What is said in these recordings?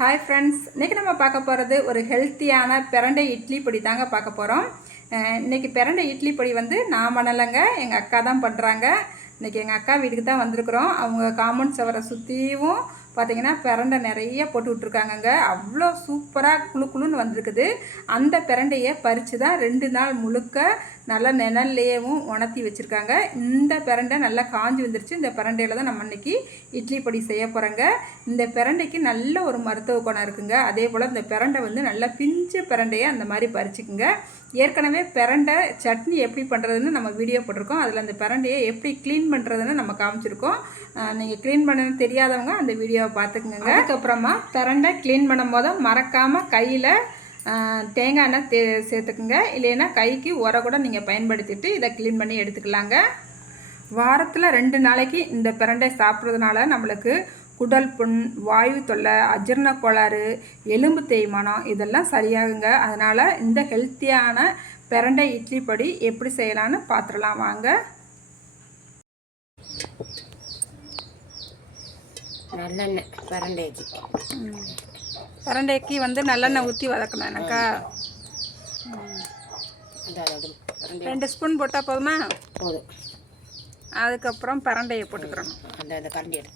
Hi friends இன்றைக்கி நம்ம பார்க்க போகிறது ஒரு ஹெல்த்தியான பிரண்டை இட்லி பொடி தாங்க பார்க்க போகிறோம் இன்றைக்கி பிரண்டை இட்லி பொடி வந்து நான் பண்ணலைங்க. எங்கள் அக்கா தான் பண்ணுறாங்க இன்றைக்கி எங்கள் அக்கா வீட்டுக்கு தான் வந்திருக்கிறோம். அவங்க காம்பவுண்ட் சவரை சுற்றியும் பார்த்தீங்கன்னா பிரண்டை நிறைய போட்டு விட்ருக்காங்கங்க அவ்வளோ சூப்பராக குளு குளுன்னு வந்திருக்குது. அந்த பிரண்டையை பறித்து தான் ரெண்டு நாள் முழுக்க நல்லா நிழல்லையவும் உணர்த்தி வச்சுருக்காங்க. இந்த பிரண்டை நல்லா காஞ்சி வந்துருச்சு. இந்த பிரண்டையில் தான் நம்ம இன்றைக்கி இட்லி பொடி செய்ய போகிறோங்க இந்த பிரண்டைக்கு நல்ல ஒரு மருத்துவ குணம் இருக்குங்க. அதே போல் இந்த பிரண்டை வந்து நல்லா பிஞ்சு பிரண்டையை அந்த மாதிரி பறிச்சுக்குங்க. ஏற்கனவே பிரண்டை சட்னி எப்படி பண்ணுறதுன்னு நம்ம வீடியோ போட்டிருக்கோம். அதில் அந்த பிரண்டையை எப்படி க்ளீன் பண்ணுறதுன்னு நம்ம காமிச்சிருக்கோம். நீங்கள் க்ளீன் பண்ண தெரியாதவங்க அந்த வீடியோவை பார்த்துக்குங்க. அதுக்கப்புறமா பிரண்டை க்ளீன் பண்ணும் போது மறக்காமல் கையில் தேங்காய் எண்ணெய் தே சேர்த்துக்குங்க. இல்லைன்னா கைக்கு உரை கூட நீங்கள் பயன்படுத்திட்டு இதை க்ளீன் பண்ணி எடுத்துக்கலாங்க. வாரத்தில் ரெண்டு நாளைக்கு இந்த பிரண்டை சாப்பிட்றதுனால நம்மளுக்கு குடல் புண் வாயு தொல்லை அஜீரண கோளாறு எலும்பு தேய்மானம் இதெல்லாம் சரியாகுங்க. அதனால் இந்த ஹெல்த்தியான பிரண்டை இட்லி பொடி எப்படி செய்யலான்னு பார்த்துடலாம் வாங்க. நல்லெண்ணெய் பரண்டைக்கு பிரண்டைக்கு வந்து நல்லெண்ணெய் ஊற்றி வதக்கணும் பரண்டை ரெண்டு ஸ்பூன் போட்டால் போதுமா? போதும். அதுக்கப்புறம் பிரண்டையை போட்டுக்கிறோம் அந்த அந்த கரண்டி எடு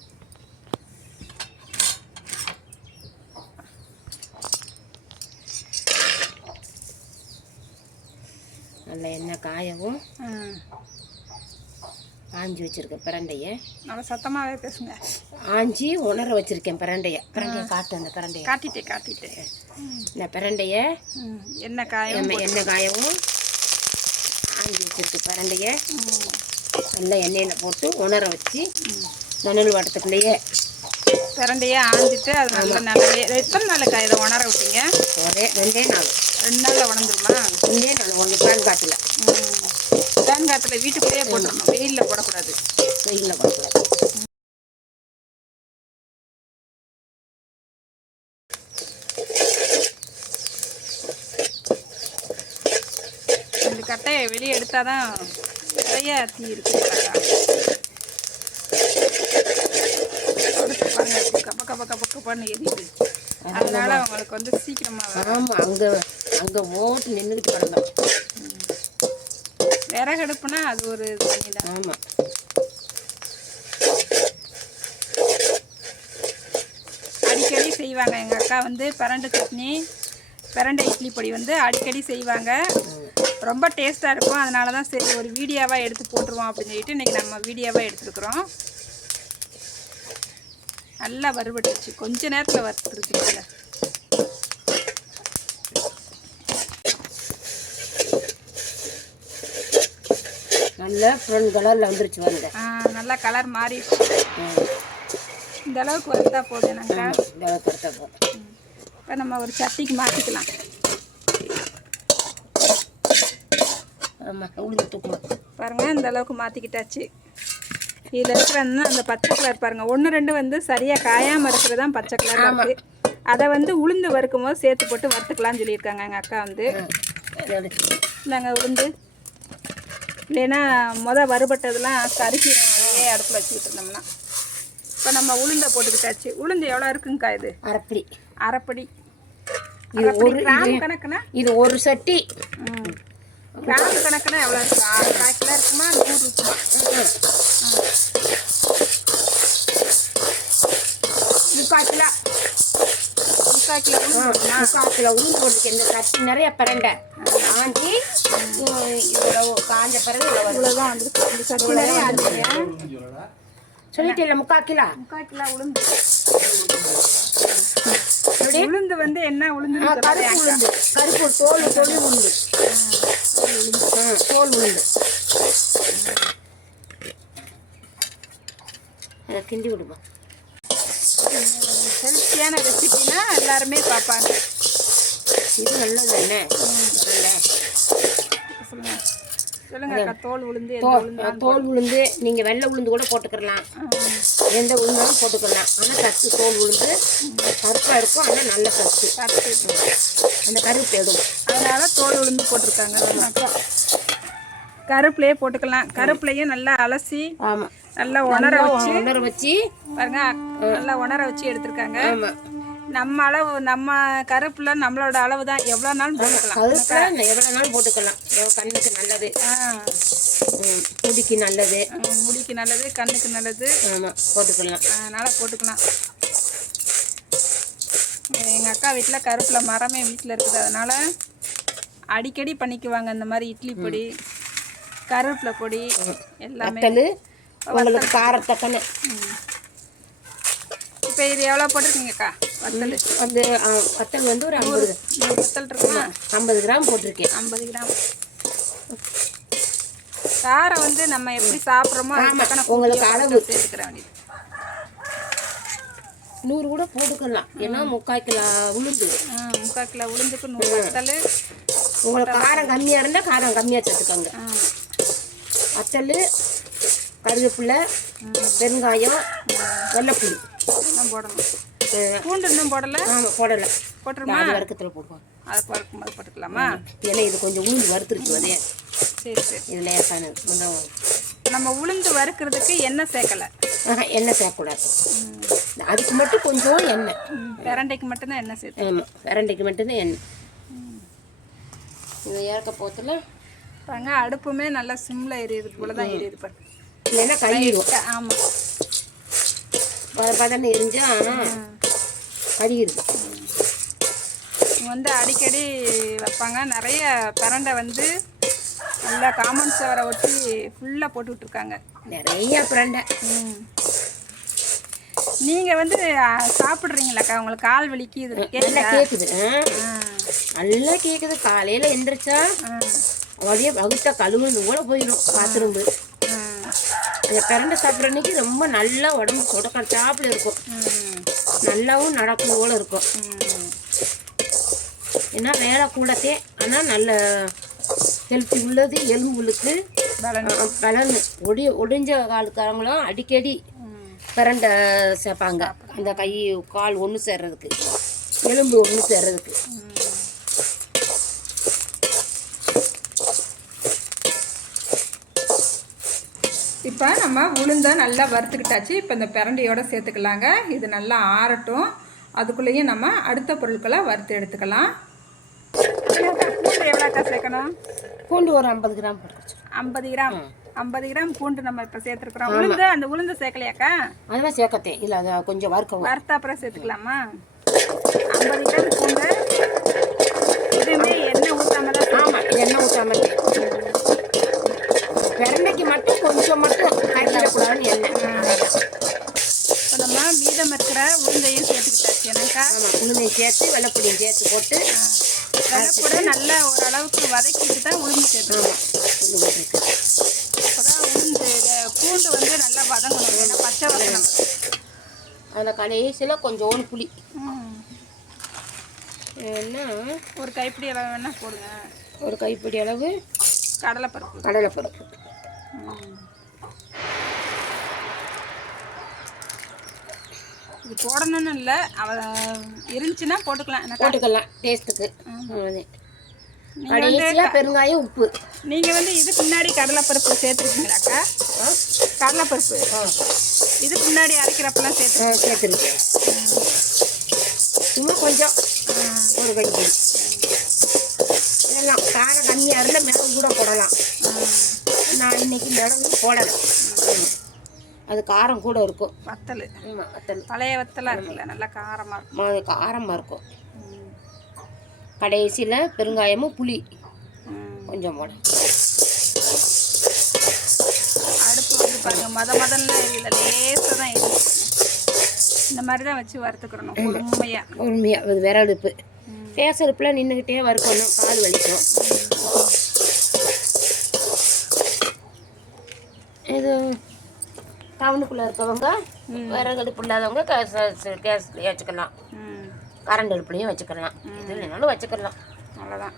நல்ல எண்ணெய் காயவும் ஆஞ்சி வச்சிருக்கேன் பிரண்டைய. நல்லா சத்தமாகவே பேசுங்க. ஆஞ்சி உணர வச்சிருக்கேன் பிரண்டைய. பிரண்டைய காட்டு அந்த பிரண்டைய. காட்டிட்டே காட்டிட்டே. இந்த பிரண்டைய. எண்ணெய் காயம்? எண்ணெய் காயவும்? ஆஞ்சி வச்சிருக்கு பிரண்டைய. நல்லா எண்ணெயில் போட்டு உணர வச்சு மணல் வாட்டத்துக்குள்ளேயே பிரண்டையே ஆஞ்சிட்டு அது நல்ல நல்ல எத்தனை நாளுக்கா இதை உணர விட்டீங்க? ஒரே ரெண்டே நாள். ரெண்டு நாளில் உணர்ந்துருமா ரெண்டே நாள் ஒன்று பேன் காட்டில். தேன் காற்றுல வீட்டுக்குள்ளேயே போட்டுடணும் வெயிலில் போடக்கூடாது. வெயிலில் கொடுக்கலாம் ரெண்டு கட்டையை வெளியே எடுத்தால் தான் நிறைய தீ எப்படி கப்ப கப்ப கப்ப கப்பன்னு எரியுது. அதனால அவங்களுக்கு வந்து சீக்கிரமாக. ஆமாம் அங்கே அங்கே ஓட்டு நின்றுக்கிட்டு கிடந்தோம். விறகடுப்புனா அது ஒரு தண்ணி தான் ஆமாம் அடிக்கடி செய்வாங்க. எங்கள் அக்கா வந்து பிரண்டை சட்னி பிரண்டை இட்லி பொடி வந்து அடிக்கடி செய்வாங்க. ரொம்ப டேஸ்ட்டாக இருக்கும். அதனால தான் சரி ஒரு வீடியோவாக எடுத்து போட்டுருவோம் அப்படின்னு சொல்லிட்டு இன்றைக்கி நம்ம வீடியோவாக எடுத்துருக்குறோம். நல்லா வறுபட்டுச்சு. கொஞ்ச நேரத்தில் வறுத்துருச்சுல நல்ல ஃப்ரெண்ட் கலரில் வந்துருச்சு வந்த நல்லா கலர் மாறிடுச்சு. இந்த அளவுக்கு வறுத்தா போதும் நாங்கள் இந்த அளவுக்கு எடுத்தா போதும். இப்போ நம்ம ஒரு சட்டிக்கு மாற்றிக்கலாம் ஆமாம் உளுந்து தூக்கணும் பாருங்க இந்த அளவுக்கு மாற்றிக்கிட்டாச்சு இதில் இருக்கிற அந்த பச்சை கலர் பாருங்க. ஒன்று ரெண்டு வந்து சரியாக காயாமல் இருக்கிறது தான் பச்சை கலர் இருக்குது அதை வந்து உளுந்து வறுக்கும் போது சேர்த்து போட்டு வறுத்துக்கலாம்னு சொல்லியிருக்காங்க எங்கள் அக்கா வந்து. அதை நாங்கள் உளுந்து. இல்லைன்னா முத வறுபட்டதெல்லாம் கருக்கிடும் அதையே அடுப்பில் வச்சுக்கிட்டு இருந்தோம்னா. இப்போ நம்ம உளுந்தை போட்டுக்கிட்டாச்சு. உளுந்து எவ்வளோ இருக்குங்கக்கா இது? அரைப்படி. அரைப்படி. இது ஒரு கிராம் கணக்குனா? இது ஒரு சட்டி. ம். கிராம் கணக்குனா எவ்வளோ இருக்கு? ஆறு கால் கிலோ இருக்குமா? நூறு இருக்குமா? முக்கால் கிலோ முக்கால் கிலோ உளுந்து இருக்குமா? முக்கால் கிலோ உளுந்து போட்டுருக்கு இந்த சட்டி நிறைய பிரண்டை. ஆஞ்சி இவ்வளோ காஞ்ச பிறகு இவ்வளோதான் வந்துருக்கு இந்த சட்டி நிறைய சொல்லிட்டு இல்லை முக்கால் கிலோ முக்கால் கிலோ உளுந்து வந்து என்ன உளுந்து கருப்பு உளுந்து. கருப்பு தோல் தொழி உளுந்து. தோல் உளுந்து. கிண்டி விடுப்பா ஹெல்த்தியான ரெசிபினா எல்லாருமே பார்ப்பாங்க. இது நல்லது என்ன. சொல்லுங்க தோல் உளுந்து தோல் உளுந்து நீங்கள் வெள்ளை உளுந்து கூட போட்டுக்கலாம். எந்த உளுந்தாலும் போட்டுக்கலாம். ஆனால் சத்து தோல் உளுந்து கருப்பாக இருக்கும் ஆனால் நல்ல கருப்பு அந்த கருப்பு எடும் அதனால தோல் உளுந்து போட்டிருக்காங்க. கருப்புலையே போட்டுக்கலாம். கருப்புலையும் நல்லா அலசி ஆமாம் நல்லா உணர வச்சு உணர வச்சு. பாருங்க நல்லா உணர வச்சு எடுத்திருக்காங்க. நம்ம அளவு நம்ம கருப்புல நம்மளோட அளவு தான். எவ்வளோ நாளும் போட்டுக்கலாம். எவ்வளோ நாள் போட்டுக்கலாம். கண்ணுக்கு நல்லது. முடிக்கு நல்லது. முடிக்கு நல்லது கண்ணுக்கு நல்லது. ஆமாம் போட்டுக்கலாம். அதனால் போட்டுக்கலாம். எங்கள் அக்கா வீட்டில் கருப்பில் மரமே வீட்டில் இருக்குது. அதனால் அடிக்கடி பண்ணிக்குவாங்க இந்த மாதிரி இட்லி பொடி கருவேப்பிலை பொடி எல்லாமே. உங்களுக்கு காரத்தக்கன இப்போ இது எவ்வளோ போட்டிருக்கீங்கக்கா? வத்தல். வந்து வத்தல் வந்து ஒரு ஐம்பது. நூறு வத்தல் இருக்குமா? ஐம்பது கிராம் போட்டிருக்கேன். ஐம்பது கிராம். காரம் வந்து நம்ம எப்படி சாப்பிட்றோமோ உங்களுக்கு அளவு. போட்டு சேர்த்துக்கிற வேண்டியது. நூறு கூட போட்டுக்கலாம். ஏன்னா முக்கால் கிலோ உளுந்து. முக்கால் கிலோ உளுந்துக்கு நூறு வத்தல். உங்களுக்கு காரம் கம்மியாக இருந்தால் காரம் கம்மியாக சேர்த்துக்கோங்க. வத்தல் கருவேப்பிலை பெருங்காயம் வெள்ளைப்புளி. போடணும். பூண்டு இன்னும் போடலை? ஆமாம் போடலை. போட்டுருமா? அது வறுக்கத்தில் போடுவோம். அதை பறக்கும் போது போட்டுக்கலாமா ஏன்னா இது கொஞ்சம் உளுந்து வறுத்துருக்கு அதே சரி சரி. இது லேசான கொஞ்சம் நம்ம உளுந்து வறுக்கிறதுக்கு எண்ணெய் சேர்க்கலை. எண்ணெய் சேர்க்கக்கூடாது. அதுக்கு மட்டும் கொஞ்சம் எண்ணெய். பிரண்டைக்கு மட்டும்தான் எண்ணெய் சேர்த்து ஆமாம் வெரண்டைக்கு மட்டும்தான் எண்ணெய். இதை இறக்க போத்தில் பாருங்க அடுப்புமே நல்லா சிம்ல எரியுது போல தான் எரியுது பாருங்க. இல்லைன்னா கழுவிடுவோம். ஆமாம் பத பதன்னு எரிஞ்சா கழுகிடுது வந்து அடிக்கடி வைப்பாங்க. நிறைய பிரண்டை வந்து நல்லா காமன் சவரை ஒட்டி ஃபுல்லாக போட்டு விட்ருக்காங்க நிறைய பிரண்டை. ம். நீங்கள் வந்து சாப்பிட்றீங்களாக்கா? உங்களுக்கு கால் வலிக்கு இது நல்லா கேட்குதா நல்லா கேட்குது காலையில் எந்திரிச்சா அப்படியே வகுத்த கழுவுன்னு கூட போயிடும் பாத்ரூம் ஆ அந்த பிரண்டை சாப்பிட்ற அன்னைக்கு ரொம்ப நல்லா உடம்பு தொடக்க சாப்பிட இருக்கும். நல்லாவும் நடக்கும் போல இருக்கும். ஏன்னா வேலை கூடத்தே ஆனால் நல்ல ஹெல்த்தி உள்ளது எலும்புகளுக்கு பலன். ஒடி ஒடிஞ்ச காலுக்காரங்களும் அடிக்கடி பிரண்டை சேர்ப்பாங்க. அந்த கை கால் ஒன்று சேர்றதுக்கு எலும்பு ஒன்று சேர்றதுக்கு. இப்போ நம்ம உளுந்தை நல்லா வறுத்துக்கிட்டாச்சு. இப்போ இந்த பிரண்டையோட சேர்த்துக்கலாங்க. இது நல்லா ஆறட்டும். அதுக்குள்ளேயும் நம்ம அடுத்த பொருட்களை வறுத்து எடுத்துக்கலாம். பூண்டு எவ்வளோக்கா சேர்க்கணும் பூண்டு ஒரு ஐம்பது கிராம் ஐம்பது கிராம். ஐம்பது கிராம் பூண்டு நம்ம இப்போ சேர்த்துருக்குறோம். உளுந்து அந்த உளுந்து சேர்க்கலையாக்கா? அதெல்லாம் சேர்க்கத்தேன் இல்லை அதை கொஞ்சம் வறுக்கவும் வறுத்த அப்புறம் சேர்த்துக்கலாமா? ஐம்பது கிராம் பூண்டு. இதுவுமே எண்ணெய் ஊற்றாம தான் ஆமாம் எண்ணெய் ஊற்றாமல் மட்டும் கொஞ்சம் மட்டும். கட்டிடக்கூடாதுன்னு எண்ணெய் இப்போ நம்ம மீதம் இருக்கிற உளுந்தையும் சேர்த்துக்கிட்டாச்சு. எனக்கா ஆமாம் உளுந்தையும் சேர்த்து வெள்ளைப்பொடியும் சேர்த்து போட்டு வெள்ளப்பூட நல்லா ஓரளவுக்கு வதக்கிட்டு தான் உளுந்து சேர்த்துக்கணும். போட்டிருக்கு அப்போதான் உளுந்து இத- பூண்டு வந்து நல்லா வதங்கணும். ஏன்னா பச்சை வதங்கணும். அதில் கடைசியில் கொஞ்சோண்டு புளி. ம். ஏன்னா ஒரு கைப்பிடி அளவு வேணால் போடுங்க. ஒரு கைப்பிடி அளவு கடலைப்பருப்பு. கடலைப்பருப்பு. இது போடணும்னு இல்லை. அவ இருந்துச்சுன்னா போட்டுக்கலாம். போட்டுக்கலாம் டேஸ்ட்டுக்கு பெருங்காயம் உப்பு. நீங்கள் வந்து இதுக்கு முன்னாடி கடலைப்பருப்பு சேர்த்துருக்கீங்களாக்கா கடலைப்பருப்பு. இதுக்கு முன்னாடி அரைக்கிறப்பெல்லாம் சேர்த்து சேர்த்துருக்கேன். சும்மா கொஞ்சம். ஒரு கைப்பிடி இதெல்லாம் காரம் கம்மியாக இருந்தால் மிளகு கூட போடலாம். நான் இன்னைக்கு மிளகு போடலை. அது காரம் கூட இருக்கும். வத்தல். ஆமாம் வத்தல். பழைய வத்தலாக இருக்குல்ல நல்லா காரமாக இருக்கும். அது காரமாக இருக்கும். கடைசியில் பெருங்காயமும் புளி. கொஞ்சம் போட. அடுப்பு வந்து பாருங்க மத மதம்லாம் எரியல லேசாக தான் எரியுது. இந்த மாதிரி தான் வச்சு வறுத்துக்கிறணும் பொறுமையாக உண்மையாக அது விரடுப்பு பேசடுப்பில் நின்றுக்கிட்டே வறுக்கணும் கால் வலிக்கும். இது டவுனுக்குள்ளே இருக்கவங்க விறகு அடுப்பு இல்லாதவங்க கேஸ் கேஸ்லேயே வச்சுக்கலாம். கரண்ட் அடுப்புலையும் வச்சுக்கலாம். இது இல்லைனாலும் வச்சுக்கலாம். அவ்வளோதான்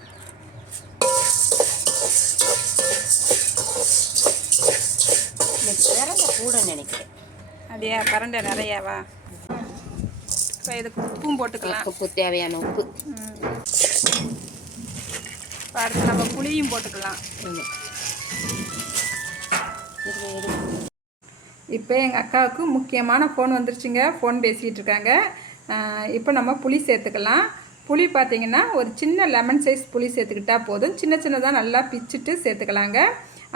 விறகு கூட நினைக்கிறேன். அப்படியா? பரண்டை நிறையாவா இப்போ இதுக்கு உப்பும் போட்டுக்கலாம். உப்பு தேவையான உப்பு. அடுத்து நம்ம புளியும் போட்டுக்கலாம். இப்போ எங்கள் அக்காவுக்கு முக்கியமான ஃபோன் வந்துருச்சுங்க. ஃபோன் பேசிக்கிட்டு இருக்காங்க. இப்போ நம்ம புளி சேர்த்துக்கலாம். புளி பார்த்தீங்கன்னா ஒரு சின்ன லெமன் சைஸ் புளி சேர்த்துக்கிட்டா போதும். சின்ன சின்னதாக நல்லா பிச்சுட்டு சேர்த்துக்கலாங்க.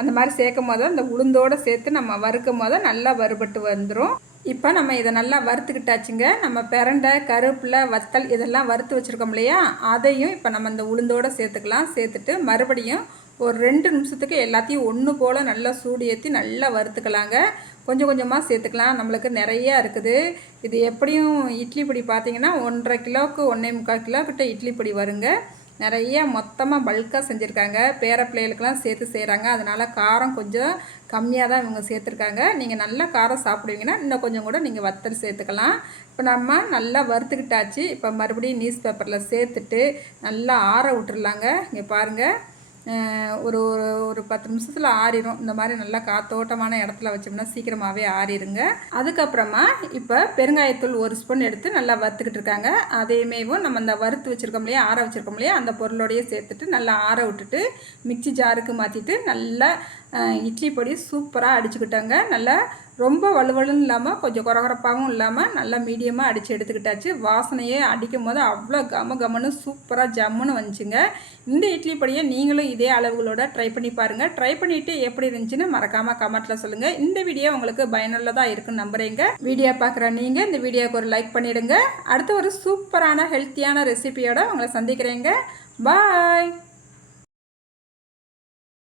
அந்த மாதிரி சேர்க்கும் போது அந்த உளுந்தோடு சேர்த்து நம்ம வறுக்கும் போது நல்லா வறுபட்டு வந்துடும் இப்போ நம்ம இதை நல்லா வறுத்துக்கிட்டாச்சுங்க. நம்ம பெரண்டை கருப்பில் வத்தல் இதெல்லாம் வறுத்து வச்சுருக்கோம் இல்லையா? அதையும் இப்போ நம்ம இந்த உளுந்தோடு சேர்த்துக்கலாம். சேர்த்துட்டு மறுபடியும் ஒரு ரெண்டு நிமிஷத்துக்கு எல்லாத்தையும் ஒன்று போல் நல்லா சூடு ஏற்றி நல்லா வறுத்துக்கலாங்க. கொஞ்சம் கொஞ்சமாக சேர்த்துக்கலாம். நம்மளுக்கு நிறையா இருக்குது. இது எப்படியும் இட்லி பொடி பார்த்தீங்கன்னா ஒன்றரை கிலோவுக்கு ஒன்றே முக்கால் கிலோ கிட்ட இட்லி பொடி வருங்க. நிறைய மொத்தமாக பல்காக செஞ்சுருக்காங்க. பேர பிள்ளைகளுக்கெல்லாம் சேர்த்து செய்கிறாங்க அதனால் காரம் கொஞ்சம் கம்மியாக தான் இவங்க சேர்த்துருக்காங்க. நீங்கள் நல்லா காரம் சாப்பிடுவீங்கன்னா இன்னும் கொஞ்சம் கூட நீங்கள் வத்தல் சேர்த்துக்கலாம். இப்போ நம்ம நல்லா வறுத்துக்கிட்டாச்சு. இப்போ மறுபடியும் நியூஸ் பேப்பரில் சேர்த்துட்டு நல்லா ஆற விட்டுருலாங்க இங்கே பாருங்கள் ஒரு ஒரு ஒரு பத்து நிமிஷத்தில் ஆறிடும் இந்த மாதிரி நல்லா காத்தோட்டமான இடத்துல வச்சோம்னா சீக்கிரமாகவே ஆறிடுங்க அதுக்கப்புறமா இப்போ பெருங்காயத்தூள் ஒரு ஸ்பூன் எடுத்து நல்லா வறுத்துக்கிட்டு இருக்காங்க. அதையுமேவும் நம்ம அந்த வறுத்து வச்சுருக்கோம் இல்லையா ஆற வச்சுருக்கோம் இல்லையா அந்த பொருளோடையே சேர்த்துட்டு நல்லா ஆற விட்டுட்டு மிக்ஸி ஜாருக்கு மாற்றிட்டு நல்லா இட்லி பொடி சூப்பராக அடிச்சுக்கிட்டாங்க. நல்லா ரொம்ப வலுவலுன்னு இல்லாமல் கொஞ்சம் குறகுறப்பாகவும் இல்லாமல் நல்லா மீடியமாக அடித்து எடுத்துக்கிட்டாச்சு. வாசனையே அடிக்கும் போது அவ்வளோ கம கமன்னு சூப்பராக ஜம்முன்னு வந்துச்சுங்க. இந்த இட்லி படியை நீங்களும் இதே அளவுகளோட ட்ரை பண்ணி பாருங்கள் ட்ரை பண்ணிவிட்டு எப்படி இருந்துச்சுன்னு மறக்காமல் கமெண்ட்டில் சொல்லுங்கள் இந்த வீடியோ உங்களுக்கு பயனுள்ளதாக இருக்குன்னு நம்புகிறேங்க வீடியோ பார்க்குற நீங்கள் இந்த வீடியோவுக்கு ஒரு லைக் பண்ணிவிடுங்க அடுத்து ஒரு சூப்பரான ஹெல்த்தியான ரெசிபியோட உங்களை சந்திக்கிறேங்க. பாய்